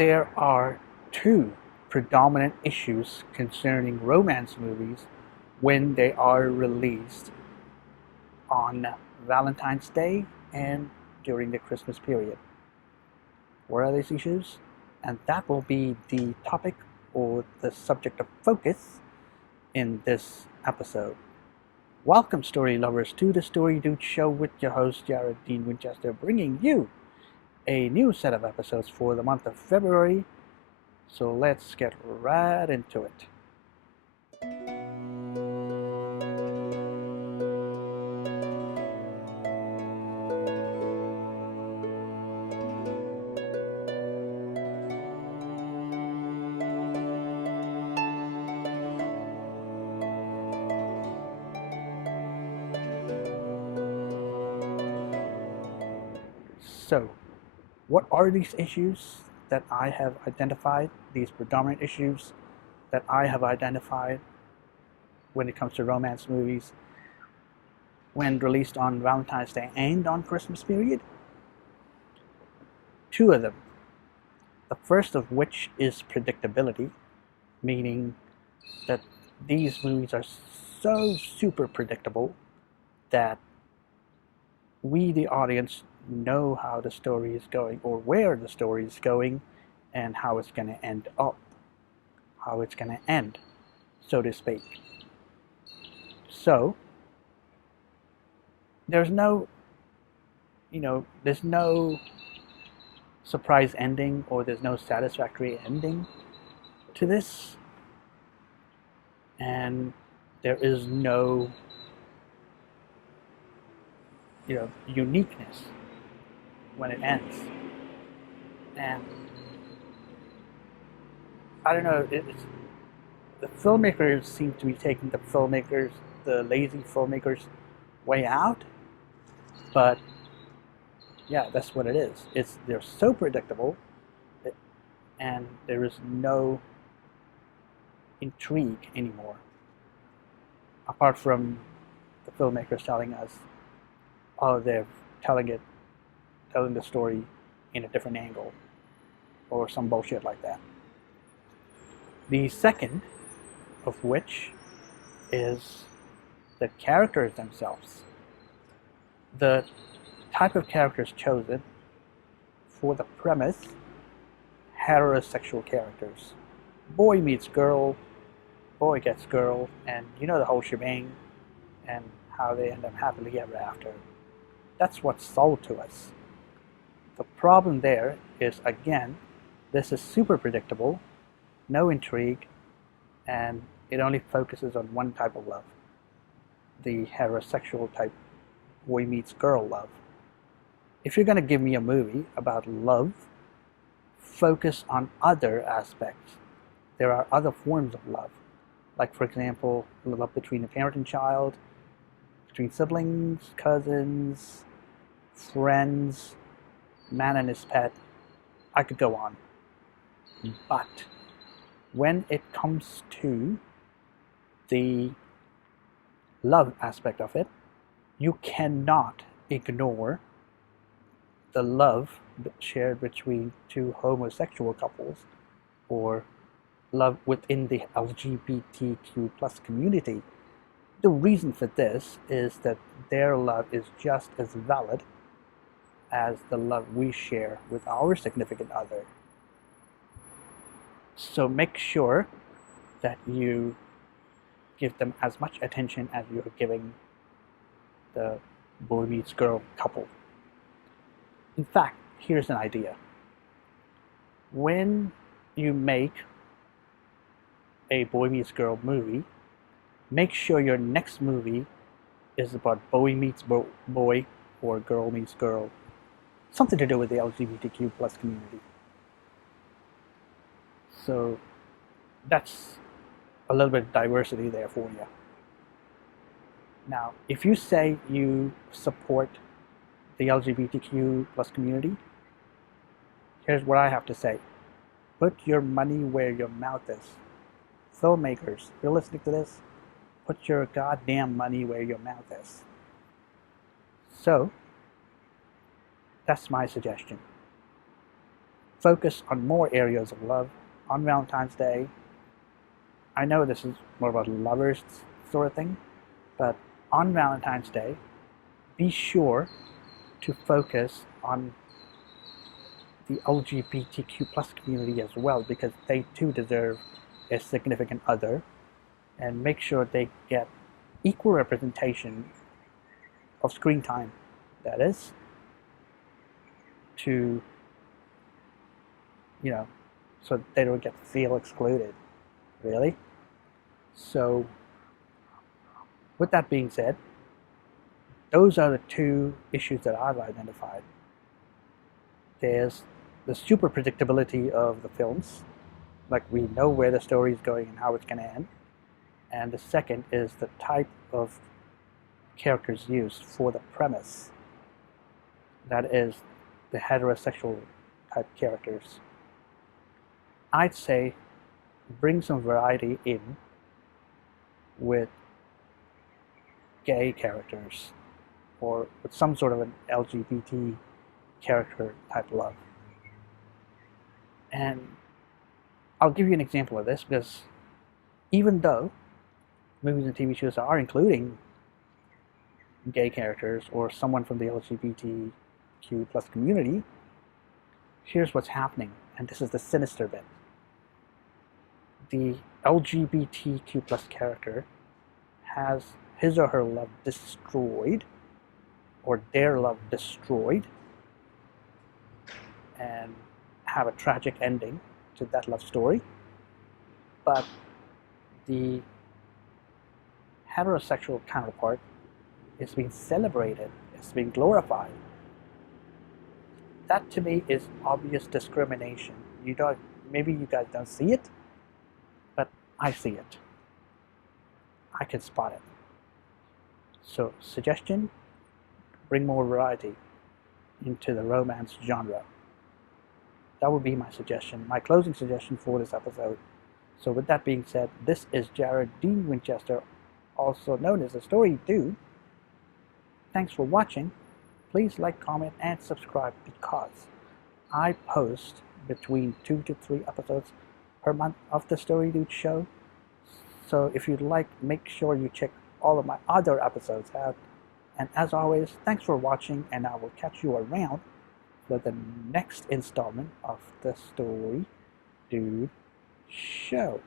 There are two predominant issues concerning romance movies when they are released on Valentine's Day and during the Christmas period. What are these issues? And that will be the topic or the subject of focus in this episode. Welcome, story lovers, to the Story Dude Show with your host, Jared Dean Winchester, bringing you a new set of episodes for the month of February. So let's get right into it. So, what are these issues that I have identified, these predominant issues that I have identified when it comes to romance movies when released on Valentine's Day and on Christmas period? Two of them. The first of which is predictability, meaning that these movies are so super predictable that we, the audience, know how the story is going or where the story is going and how it's going to end up, how it's going to end, so to speak. So there's no surprise ending, or there's no satisfactory ending to this, and there is no uniqueness when it ends. And I don't know, it's the filmmakers seem to be taking the lazy filmmakers way out, but yeah, that's what it is. They're so predictable, and there is no intrigue anymore, apart from the filmmakers telling us, oh, they're telling the story in a different angle, or some bullshit like that. The second of which is the characters themselves. The type of characters chosen for the premise: heterosexual characters. Boy meets girl, boy gets girl, and you know the whole shebang, and how they end up happily ever after. That's what's sold to us. The problem there is, again, this is super predictable, no intrigue, and it only focuses on one type of love, the heterosexual type boy meets girl love. If you're going to give me a movie about love, focus on other aspects. There are other forms of love, like, for example, love between a parent and child, between siblings, cousins, friends, man and his pet. I could go on. But when it comes to the love aspect of it, you cannot ignore the love shared between two homosexual couples, or love within the LGBTQ plus community. The reason for this is that their love is just as valid as the love we share with our significant other. So make sure that you give them as much attention as you're giving the boy meets girl couple. In fact, here's an idea. When you make a boy meets girl movie, make sure your next movie is about boy meets boy or girl meets girl. Something to do with the LGBTQ plus community. So that's a little bit of diversity there for you. Now, if you say you support the LGBTQ plus community, here's what I have to say. Put your money where your mouth is. Filmmakers, if you're listening to this, put your goddamn money where your mouth is. So, that's my suggestion. focus on more areas of love on Valentine's Day. I know this is more about lovers sort of thing, but on Valentine's Day, be sure to focus on the LGBTQ plus community as well, because they too deserve a significant other, and make sure they get equal representation of screen time, that is, to, so they don't feel excluded, really. So with that being said, those are the two issues that I've identified. There's the super predictability of the films, like we know where the story is going and how it's going to end. And the second is the type of characters used for the premise. That is the heterosexual type characters. I'd say bring some variety in with gay characters, or with some sort of an LGBT character type love. And I'll give you an example of this, because even though movies and TV shows are including gay characters or someone from the LGBTQ plus community, here's what's happening, and this is the sinister bit. The LGBTQ plus character has his or her love destroyed, or their love destroyed, and have a tragic ending to that love story. But the heterosexual counterpart is being celebrated, it's being glorified. That to me is obvious discrimination. Maybe you guys don't see it, but I see it. I can spot it. So, suggestion, bring more variety into the romance genre. That would be my suggestion, my closing suggestion for this episode. So with that being said, this is Jared Dean Winchester, also known as the Story Dude. Thanks for watching. Please like, comment, and subscribe, because I post between 2 to 3 episodes per month of the Story Dude show. So if you'd like, make sure you check all of my other episodes out. And as always, thanks for watching, and I will catch you around for the next installment of the Story Dude show.